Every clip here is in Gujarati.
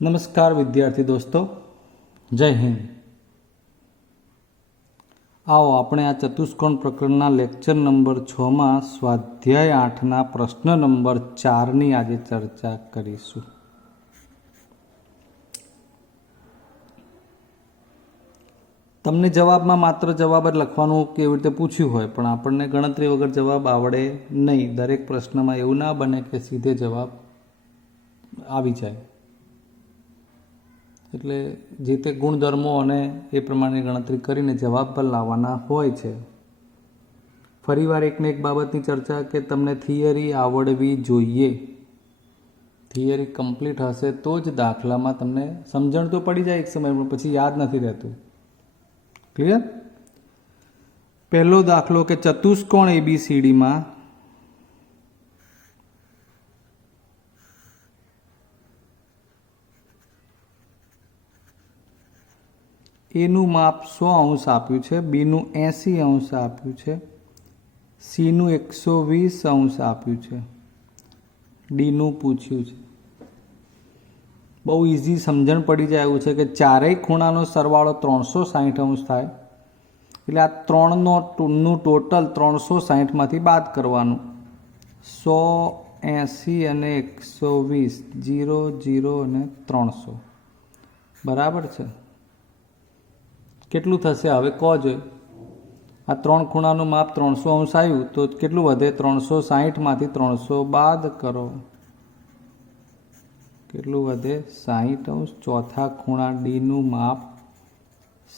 नमस्कार विद्यार्थी दोस्तों, जय हिंद। आओ આપણે આ ચતુષ્કોણ પ્રકરણના લેક્ચર નંબર 6 માં સ્વાધ્યાય 8ના પ્રશ્ન નંબર 4 ની આજે ચર્ચા કરીશું। તમને જવાબમાં માત્ર જવાબ જ લખવાનું કેવી રીતે પૂછ્યું હોય, પણ આપણને ગણતરી વગર જવાબ આવડે નહીં। દરેક પ્રશ્નમાં એવું ના બને કે સીધે જવાબ આવી જાય, એટલે જે તે ગુણધર્મો અને એ પ્રમાણે ગણતરી કરીને જવાબ પર લાવવાના હોય છે। ફરીવાર એકને એક બાબતની ચર્ચા કે તમને થિયરી આવડવી જોઈએ। થિયરી કમ્પ્લીટ હશે તો જ દાખલામાં તમને સમજણ તો પડી જાય એક સમયમાં, પછી યાદ નથી રહેતું। ક્લિયર? પહેલો દાખલો કે ચતુષ્કોણ ABCDમાં એનું માપ 100 અંશ આપ્યું છે, બીનું 80 અંશ આપ્યું છે, સીનું 120 અંશ આપ્યું છે, ડીનું પૂછ્યું છે। બહુ ઇઝી સમજણ પડી જાય એવું છે કે ચારેય ખૂણાનો સરવાળો 360 અંશ થાય, એટલે આ ત્રણનું ટોટલ 360માંથી બાદ કરવાનું। 100, 80 અને 120, 0, 0 અને 300 બરાબર છે। કેટલું થશે હવે કહો જોઈએ? આ ત્રણ ખૂણાનું માપ 300 અંશ આવ્યું તો કેટલું વધે? 360માંથી 300 બાદ કરો, કેટલું વધે? 60 અંશ। ચોથા ખૂણા ડીનું માપ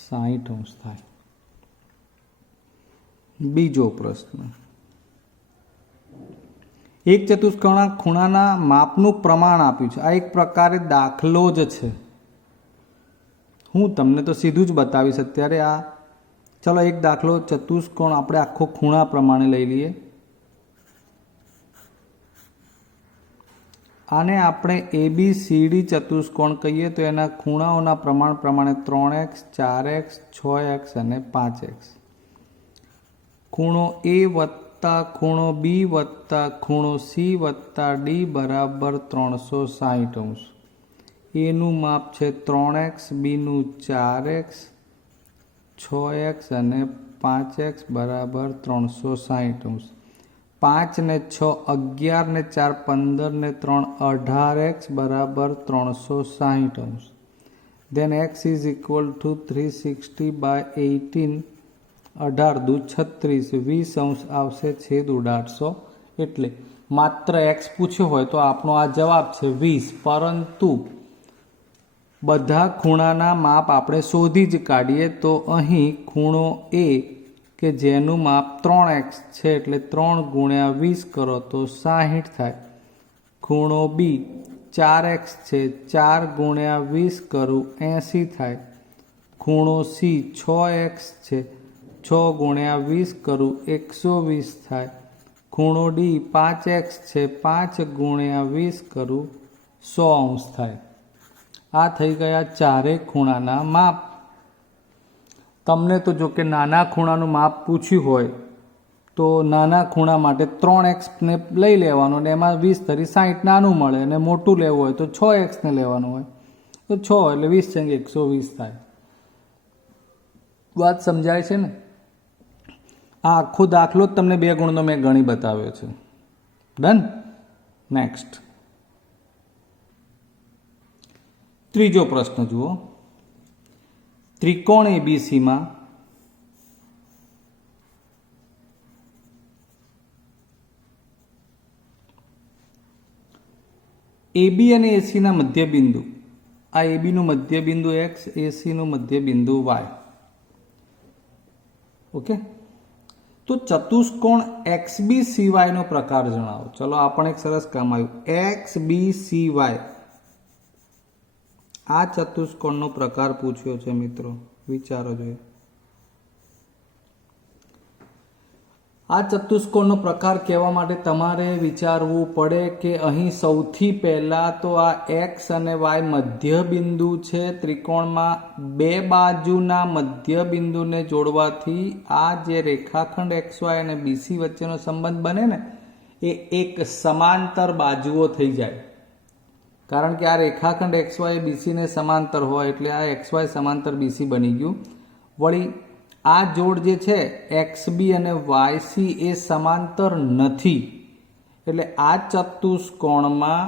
60 અંશ થાય। બીજો પ્રશ્ન, એક ચતુષ્કોણ ખૂણાના માપનું પ્રમાણ આપ્યું છે। આ એક પ્રકારે દાખલો જ છે। હું તમને તો સીધું જ બતાવીશ અત્યારે। આ ચલો એક દાખલો ચતુષ્કોણ આપણે આખો ખૂણા પ્રમાણે લઈ લઈએ। આને આપણે ABCD ચતુષ્કોણ કહીએ તો એના ખૂણાઓના પ્રમાણ પ્રમાણે 3x, 4x, 6x અને 5x। ખૂણો A વત્તા ખૂણો B વત્તા ખૂણો C વત્તા D બરાબર 360 અંશ। એનું માપ છે 3x, બીનું 4x, 6x અને 5x બરાબર 360 અંશ। 5 ને 6 11 ને 4 15 ને 3 18x બરાબર 360 અંશ। દેન x ઇઝ ઇક્વલ ટુ 360/18, 18 દુ 36, 20 અંશ આવશે છેદ ઉડાડશો। એટલે માત્ર x પૂછ્યો હોય તો આપણો આ જવાબ છે 20, પરંતુ બધા ખૂણાના માપ આપણે શોધી જ કાઢીએ તો અહીં ખૂણો A કે જેનું માપ 3x છે એટલે 3 ગુણ્યા 20 કરો તો 60 થાય। ખૂણો B 4x છે, 4 ગુણ્યા 20 કરું 80 થાય। ખૂણો C 6x છે, 6 ગુણ્યા 20 કરું 120 થાય। ખૂણો D 5x છે, 5 ગુણ્યા 20 કરું 100 અંશ થાય। આ થઈ ગયા ચારે ખૂણાના માપ। તમને તો જો કે નાના ખૂણાનું માપ પૂછ્યું હોય તો નાના ખૂણા માટે 3x ને લઈ લેવાનું અને એમાં 20 તરી 60 નાનું મળે, અને મોટું લેવું હોય તો 6x ને લેવાનું હોય તો 6 એટલે 20 છે 120 થાય। વાત સમજાય છે ને? આ આખો દાખલો જ તમને 2 ગુણનો મેં ગણી બતાવ્યો છે। ડન? નેક્સ્ટ ત્રીજો પ્રશ્ન જુઓ। ત્રિકોણ ABCમાં AB અને AC ના મધ્યબિંદુ, આ AB નું મધ્યબિંદુ x, AC નું મધ્યબિંદુ y। ઓકે, તો ચતુષ્કોણ XBCY નો પ્રકાર જણાવો। ચલો આ પણ એક સરસ કામ આવ્યું। XBCY આ ચતુષ્કોણનો પ્રકાર પૂછ્યો છે મિત્રો, વિચારો જોઈએ। આ ચતુષ્કોણનો પ્રકાર કહેવા માટે તમારે વિચારવું પડે કે અહીં સૌથી પહેલાં તો આ x અને y મધ્યબિંદુ છે ત્રિકોણમાં। બે બાજુના મધ્યબિંદુને જોડવાથી આ જે રેખાખંડ XY અને BC વચ્ચેનો સંબંધ બને ને, એ એક સમાંતર બાજુઓ થઈ જાય। કારણ કે આ રેખાખંડ XY BC ને સમાંતર હોય એટલે આ XY સમાંતર BC બની ગયું. વળી આ જોડ જે છે XB અને YC એ સમાંતર નથી, એટલે આ ચતુષ્કોણમાં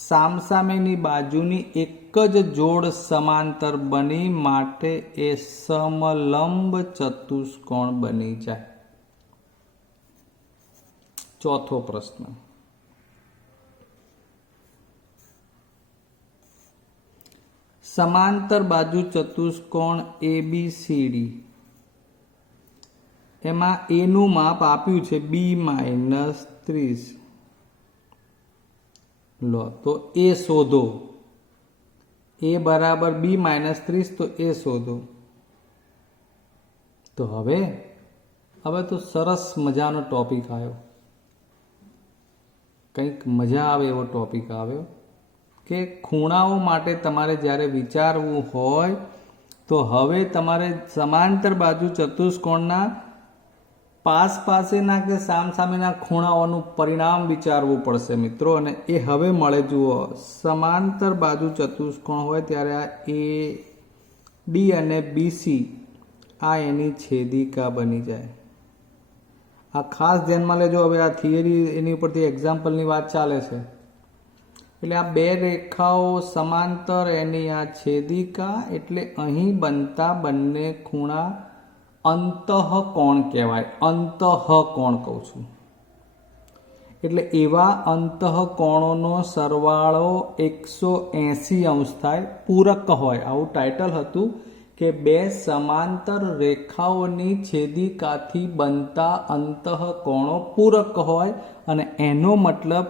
સામસામેની બાજુની એક જ જોડ સમાંતર બની માટે એ સમલંબ ચતુષ્કોણ બની જાય. ચોથો પ્રશ્ન, સમાંતર બાજુ ચતુષ્કોણ ABCD, એમાં A નું માપ આપ્યું છે B-30. લો તો A શોધો. A બરાબર B-30, તો A શોધો. તો હવે તો સરસ મજાનો ટોપિક આવ્યો, કંઈક મજા આવે એવો ટોપિક આવ્યો કે ખૂણાઓ માટે તમારે જ્યારે વિચારવું હોય તો હવે તમારે સમાંતર બાજુ ચતુષ્કોણના પાસેના કે સામસામેના ખૂણાઓનું પરિણામ વિચારવું પડશે મિત્રો. અને એ હવે મળે. જુઓ, સમાંતર બાજુ ચતુષ્કોણ હોય ત્યારે આ AD અને BC આ એની છેદિકા બની જાય. આ ખાસ ધ્યાનમાં લેજો. હવે આ થિયરી એની ઉપરથી એક્ઝામ્પલની વાત ચાલે છે. એટલે આ બે રેખાઓ સમાંતર, એની આ છેદિકા, એટલે અહીં બનતા બંને ખૂણા અંતઃકોણ કહેવાય. અંતઃકોણ કહું છું. એટલે એવા અંતઃકોણોનો સરવાળો 180 અંશ થાય, પૂરક હોય. આવું ટાઇટલ હતું કે બે સમાંતર રેખાઓની છેદિકાથી બનતા અંતઃકોણો પૂરક હોય, અને એનો મતલબ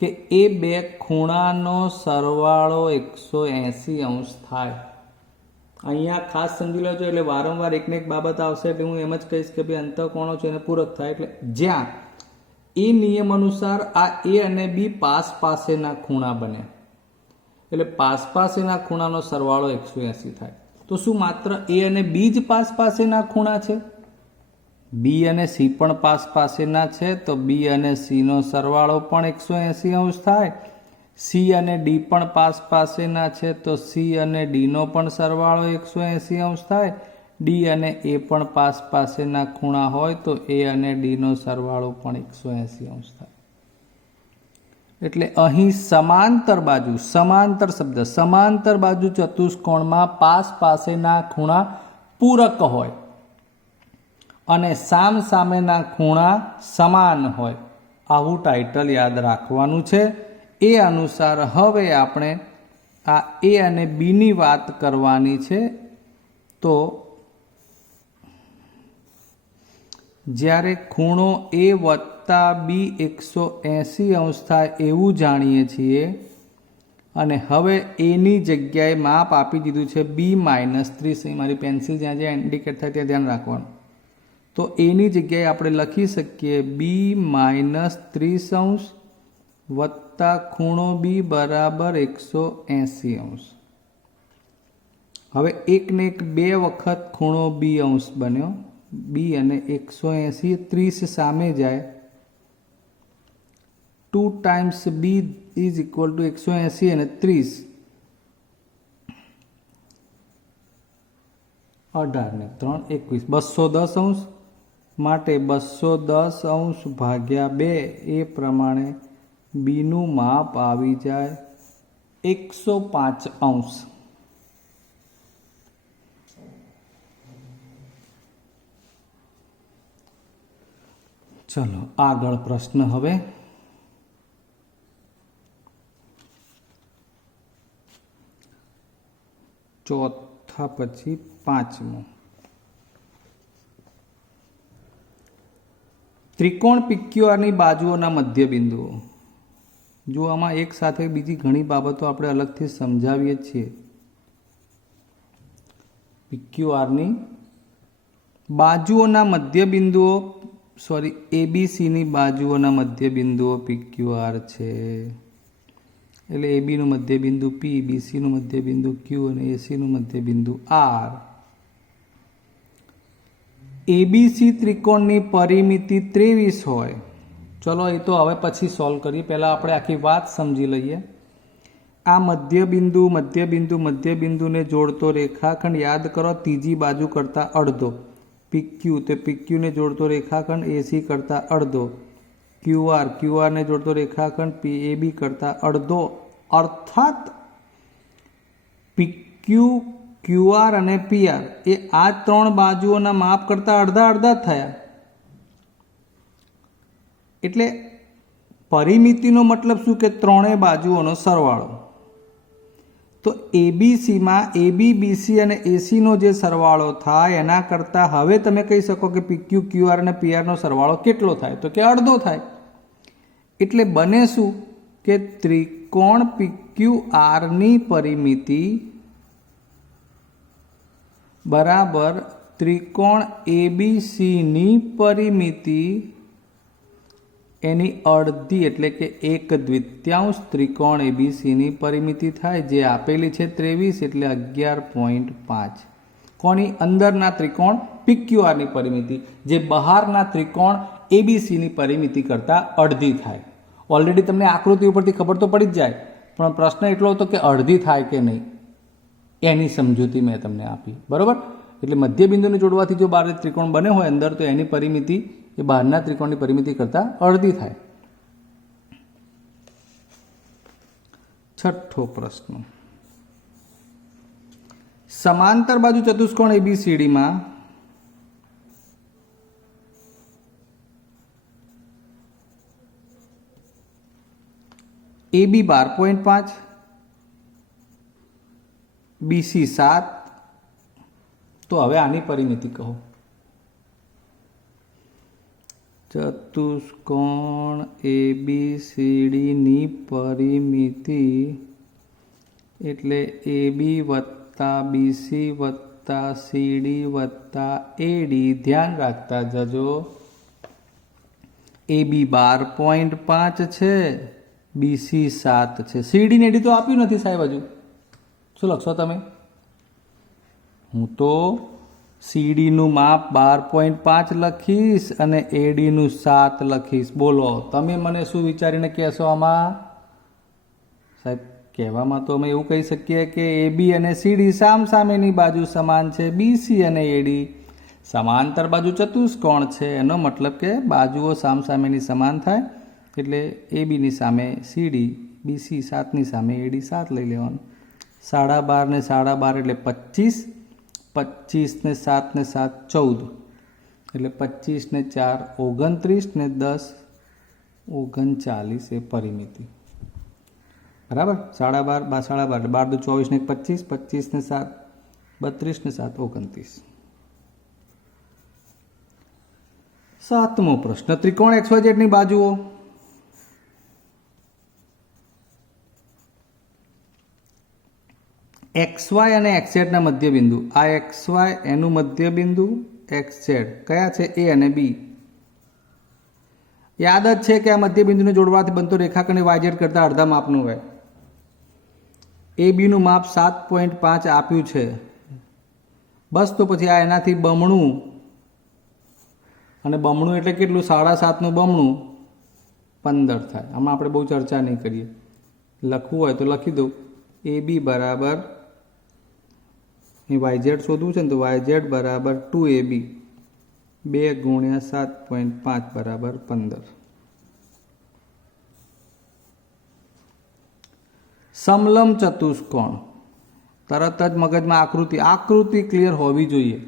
કે એ બે ખૂણાનો સરવાળો 180 અંશ થાય. અહીંયા ખાસ સમજી લેજો. એટલે વારંવાર એકને એક બાબત આવશે એટલે હું એમ જ કહીશ કે ભાઈ અંતઃકોણો છે એને પૂરક થાય. એટલે જ્યાં એ નિયમ અનુસાર આ A અને B પાસેના ખૂણા બને, એટલે પાસેના ખૂણાનો સરવાળો 180 થાય. તો શું માત્ર A અને B જ પાસેના ખૂણા છે? B અને C પણ પાસેના છે, તો B અને C નો સરવાળો પણ 180 અંશ થાય. C અને D પણ પાસેના છે, તો C અને D નો પણ સરવાળો 180 અંશ થાય. D અને A પણ પાસેના ખૂણા હોય તો A અને D નો સરવાળો પણ 180 અંશ થાય. એટલે અહીં સમાંતર બાજુ, સમાંતર શબ્દ, સમાંતર બાજુ ચતુષ્કોણમાં પાસેના ખૂણા પૂરક હોય અને સામસામેના ખૂણા સમાન હોય. આવું ટાઇટલ યાદ રાખવાનું છે. એ અનુસાર હવે આપણે આ A અને B ની વાત કરવાની છે. તો જ્યારે ખૂણો A વત્તા B 180 અંશ થાય એવું જાણીએ છીએ, અને હવે એની જગ્યાએ માપ આપી દીધું છે B-30. મારી પેન્સિલ જ્યાં જ્યાં ઇન્ડિકેટ થાય ત્યાં ધ્યાન રાખવાનું. તો એની જગ્યાએ આપણે લખી શકીએ B-30 અંશ વત્તા ખૂણો B બરાબર 180 અંશ. હવે એકને એક બે વખત ખૂણો B અંશ બન્યો. B અને 180, 30 સામે જાય. 2 times B is equal to 180 અને 30. 18 ને 3 21, 210 અંશ. માટે 210 અંશ ભાગ્યા 2 એ પ્રમાણે B નું માપ આવી જાય 105 અંશ. ચલો આગળ પ્રશ્ન. હવે ચોથા પછી પાંચમો. ત્રિકોણ PQRની બાજુઓના મધ્યબિંદુઓ. જો આમાં એક સાથે બીજી ઘણી બાબતો આપણે અલગથી સમજાવીએ છીએ. PQRની બાજુઓના મધ્યબિંદુઓ, સોરી ABCની બાજુઓના મધ્યબિંદુઓ PQR છે. એટલે AB નું મધ્યબિંદુ P, BC નું મધ્યબિંદુ Q અને AC નું મધ્યબિંદુ R. ABC ત્રિકોણની પરિમિતિ 23 હોય. ચલો એ તો હવે પછી સોલ્વ કરીએ. પહેલાં આપણે આખી વાત સમજી લઈએ. આ મધ્યબિંદુને જોડતો રેખાખંડ યાદ કરો ત્રીજી બાજુ કરતાં અડધો. PQ તો PQને જોડતો રેખાખંડ AC કરતાં અડધો. QRને જોડતો રેખાખંડ PAB કરતાં અડધો. અર્થાત PQ, QR અને PR એ આ ત્રણ બાજુઓના માપ કરતાં અડધા અડધા જ થયા. એટલે પરિમિતિનો મતલબ શું કે ત્રણેય બાજુઓનો સરવાળો. તો ABCમાં AB, BC અને ACનો જે સરવાળો થાય એના કરતાં હવે તમે કહી શકો કે PQ, QR અને PRનો સરવાળો કેટલો થાય? તો કે અડધો થાય. એટલે બને શું કે ત્રિકોણ PQRની પરિમિતિ બરાબર ત્રિકોણ ABCની પરિમિતિ એની અડધી એટલે કે 1/2 ત્રિકોણ ABCની પરિમિતિ થાય, જે આપેલી છે 23 એટલે 11.5. કોની? અંદરના ત્રિકોણ PQRની પરિમિતિ, જે બહારના ત્રિકોણ ABCની પરિમિતિ કરતાં અડધી થાય. ઓલરેડી તમને આકૃતિ ઉપરથી ખબર તો પડી જ જાય, પણ પ્રશ્ન એટલો હતો કે અડધી થાય કે નહીં, એની સમજૂતી મેં તમને આપી. બરાબર? એટલે મધ્યબિંદુને જોડવાથી જો બાર ત્રિકોણ બને હોય અંદર, તો એની પરિમિતિ એ બહારના ત્રિકોણની પરિમિતિ કરતાં અડધી થાય. છઠ્ઠો પ્રશ્ન. સમાંતર બાજુ ચતુષ્કોણ ABCDમાં AB 12.5, BC 7. તો હવે આની પરિમિતિ કહો. ચતુષ્કોણ ABCDની પરિમિતિ એટલે AB વત્તા BC વત્તા CD વત્તા AD. ધ્યાન રાખતા જજો, AB 12.5 છે, BC 7 છે. CD ને AD તો આપ્યું નથી સાહેબ હજુ. શું લખશો તમે? હું તો CDનું માપ 12.5 લખીશ અને ADનું 7 લખીશ. બોલો તમે મને શું વિચારીને કહેશો આમાં? સાહેબ કહેવામાં તો અમે એવું કહી શકીએ કે AB અને CD સામસામેની બાજુ સમાન છે, BC અને AD સમાંતર બાજુ ચતુષ્કોણ છે. એનો મતલબ કે બાજુઓ સામસામેની સમાન થાય, એટલે ABની સામે CD, BC 7ની સામે AD 7 લઈ લેવાનું. 12.5 ને 12.5 એટલે 25, 25 ને 7 ને 7 14, એટલે 25 ને 4 29 ને 10 39 એ પરિમિતિ. બરાબર? 12.5 12 12 12 24 ને 25, 25 ને 7 32 ને 7 29. સાતમો પ્રશ્ન. ત્રિકોણ XYZ ની બાજુઓ XY અને XZ ના મધ્યબિંદુ. આ XY એનું મધ્યબિંદુ, XZ કયા છે? A અને B. યાદ જ છે કે આ મધ્યબિંદુને જોડવાથી બનતો રેખાખંડ YZ કરતાં અડધા માપનું હોય. AB નું માપ 7.5 આપ્યું છે. બસ તો પછી આ એનાથી બમણું, અને બમણું એટલે કેટલું? 7.5નું બમણું 15 થાય. આમાં આપણે બહુ ચર્ચા નહીં કરીએ. લખવું હોય તો લખી દો. AB બરાબર YZ શોધવું છે ને, તો YZ બરાબર 2AB 2 × 7.5 બરાબર 15. સમલંબ ચતુષ્કોણ. તરત જ મગજમાં આકૃતિ ક્લિયર હોવી જોઈએ.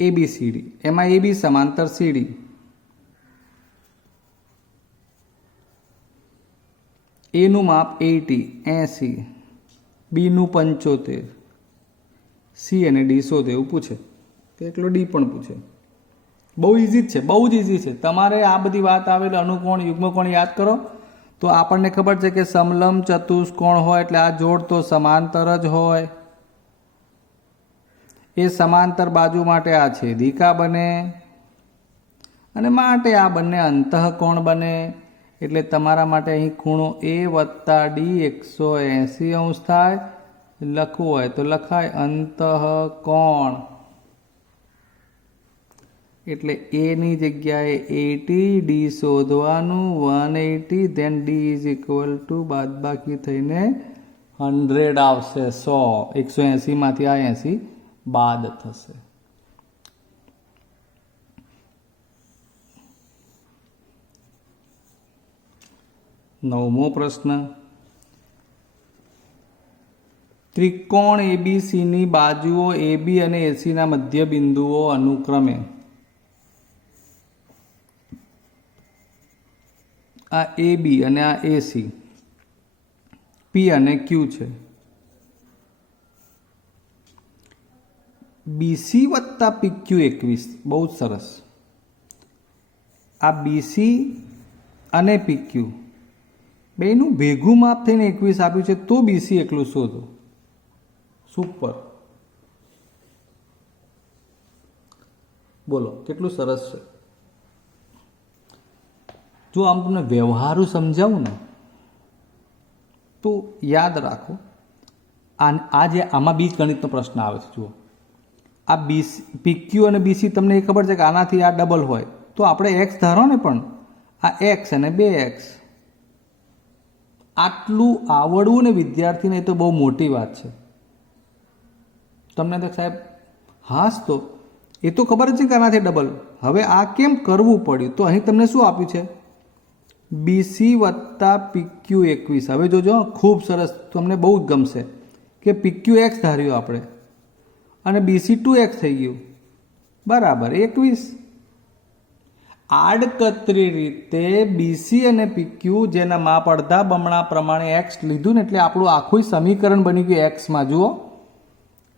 ABCD, એમાં AB સમાંતર CD. A નું માપ 80, B નું 75, C અને D શોધે એવું પૂછે તો એકલો D પણ પૂછે. બહુ ઇઝી જ છે, બહુ જ ઇઝી છે. તમારે આ બધી વાત આવે એટલે અનુકોણ યુગ્મકોણ યાદ કરો તો આપણને ખબર છે કે સમલંબ ચતુષ્કોણ હોય એટલે આ જોડ તો સમાંતર જ હોય. એ સમાંતર બાજુ માટે આ છેદિકા બને અને માટે આ બંને અંતઃકોણ બને. એટલે તમારા માટે અહીં ખૂણો A વત્તા D 180 થાય. લખવું હોય તો લખાય અંતઃકોણ. એટલે એની જગ્યાએ 80, ડી શોધવાનું 180, then D is equal to બાદબાકી થઈને 100 આવશે. 180 માંથી આ 80 બાદ થશે. નવમો પ્રશ્ન, ત્રિકોણ એબીસીની બાજુઓ એબી અને એસીના મધ્ય બિંદુઓ અનુક્રમે આ એબી અને આ એસી, પી અને ક્યુ છે. બીસી વત્તા પીક્યુ 21, બહુ જ સરસ. આ બીસી અને પીક્યુ બેનું ભેગું માપ થઈને 21 આપ્યું છે, તો બીસી એકલું શોધો. સુપર. બોલો કેટલું સરસ છે. જો આમ તમને વ્યવહારુ સમજાવું ને તો યાદ રાખો, આ જે આમાં બીજગણિતનો પ્રશ્ન આવે છે, જુઓ આ પીક્યુ અને બીસી તમને એ ખબર છે કે આનાથી આ ડબલ હોય તો આપણે એક્સ ધારો ને, પણ આ એક્સ અને 2x આટલું આવડવું ને વિદ્યાર્થીને એ તો બહુ મોટી વાત છે. તમને તો સાહેબ હાસ તો એ તો ખબર જ છે કે આનાથી ડબલ. હવે આ કેમ કરવું પડ્યું? તો અહીં તમને શું આપ્યું છે? બીસી વત્તા પીક્યુ 21. હવે જોજો ખૂબ સરસ, તમને બહુ જ ગમશે કે પીક્યુ એક્સ ધાર્યું આપણે અને બીસી 2x થઈ ગયું બરાબર 21. આડકતરી રીતે બીસી અને પીક્યુ જેના માપ અડધા બમણા પ્રમાણે એક્સ લીધું ને, એટલે આપણું આખું સમીકરણ બની ગયું એક્સમાં. જુઓ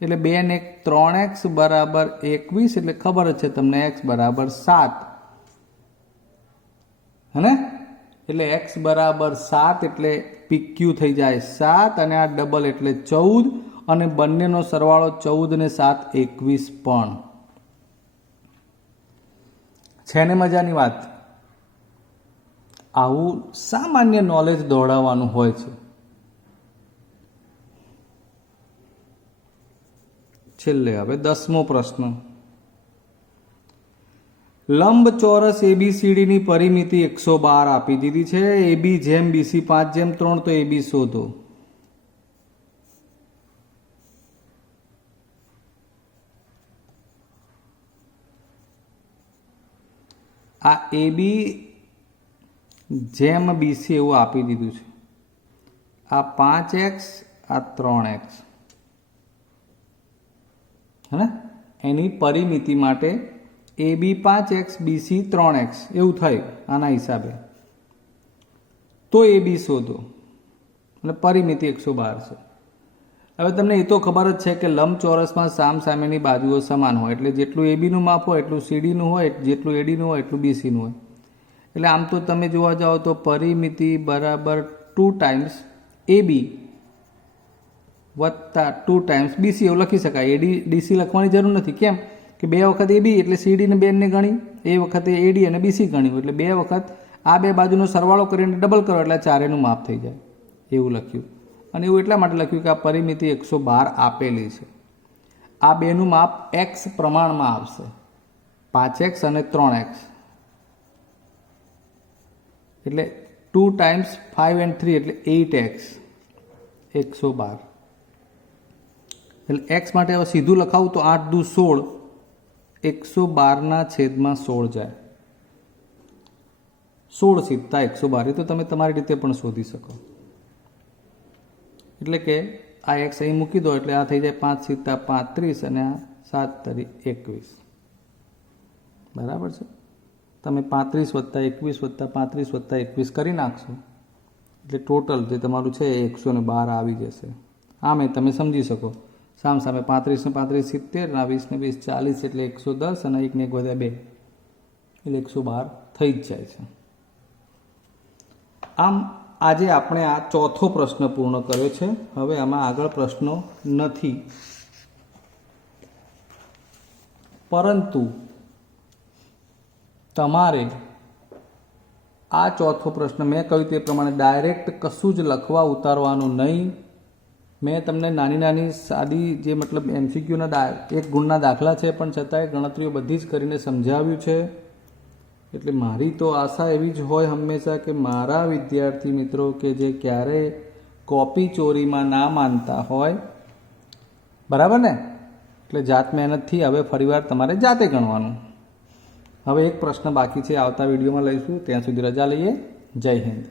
એટલે 2 ને 3x બરાબર 21, એટલે ખબર જ છે તમને x બરાબર 7 હે ને. એટલે x બરાબર 7 એટલે પીક્યુ થઈ જાય 7 અને આ ડબલ એટલે 14 અને બંનેનો સરવાળો 14 ને 7 21 પણ છે ને. મજાની વાત. આવું સામાન્ય નોલેજ દોડાવવાનું હોય છે. છેલ્લે હવે 10મો પ્રશ્ન, લંબચોરસ એબીસીડીની પરિમિતિ 112 આપી દીધી છે. એબી જેમ બીસી 5:3, તો એબી શોધો. આ એબી જેમ બીસી એવું આપી દીધું છે. આ 5x, આ 3x હે ને. એની પરિમિતિ માટે એબી 5x, બીસી 3x એવું થયું આના હિસાબે. તો એબી શોધો અને પરિમિતિ 112 છે. હવે તમને એ તો ખબર જ છે કે લંબચોરસમાં સામસામેની બાજુઓ સમાન હોય, એટલે જેટલું એબીનું માપ હોય એટલું સીડીનું હોય, જેટલું એડીનું હોય એટલું બીસીનું હોય. એટલે આમ તો તમે જોવા જાઓ તો પરિમિતિ બરાબર 2 ટાઈમ્સ એબી વત્તા 2 ટાઈમ્સ બીસી એવું લખી શકાય. એડી ડીસી લખવાની જરૂર નથી. કેમ કે 2 વખત એબી એટલે સીડીને 2ને ગણી, એ વખતે એડી અને બીસી ગણ્યું, એટલે 2 વખત આ બે બાજુનો સરવાળો કરીને ડબલ કરો એટલે ચારેનું માપ થઈ જાય એવું લખ્યું. અને એવું એટલા માટે લખ્યું કે આ પરિમિતિ 112 આપેલી છે. આ બેનું માપ એક્સ પ્રમાણમાં આવશે, 5x અને 3x. એટલે 2 ટાઈમ્સ 5 and 3 એટલે 8x 112. એટલે એક્સ માટે હવે સીધું લખાવું તો 8 દુ 16, 112/16 જાય. 16 સીધા 112, એ તો તમે તમારી રીતે પણ શોધી શકો. એટલે કે આ એક્સ અહીં મૂકી દો એટલે આ થઈ જાય 5 સીધા 35 અને આ 7 તરી 21 બરાબર છે. તમે 35 વત્તા 21 વત્તા 35 વત્તા 21 કરી નાખશો એટલે ટોટલ જે તમારું છે એ 112 આવી જશે. આમ એ તમે સમજી શકો. સામ સામે 35 ને 35 70, 20 ને 20 40 એટલે 110 અને 1 ને 1 વધ્યા 2 એટલે 112 થઈ જ જાય છે. આમ આજે આપણે આ ચોથો પ્રશ્ન પૂર્ણ કર્યો છે. હવે આમાં આગળ પ્રશ્નો નથી, પરંતુ તમારે આ ચોથો પ્રશ્ન મેં કહ્યું તે પ્રમાણે ડાયરેક્ટ કશું જ લખવા ઉતારવાનું નહીં. મેં તમને નાની નાની સાદી જે મતલબ MCQના 1 ગુણના દાખલા છે પણ છતાંય ગણતરીઓ બધી જ કરીને સમજાવ્યું છે. એટલે મારી તો આશા એવી જ હોય હંમેશા કે મારા વિદ્યાર્થી મિત્રો કે જે ક્યારેય કોપી ચોરીમાં ના માનતા હોય, બરાબર ને? એટલે જાત મહેનતથી હવે ફરીવાર તમારે જાતે ગણવાનું. હવે એક પ્રશ્ન બાકી છે, આવતા વિડીયોમાં લઈશું. ત્યાં સુધી રજા લઈએ. જય હિન્દ.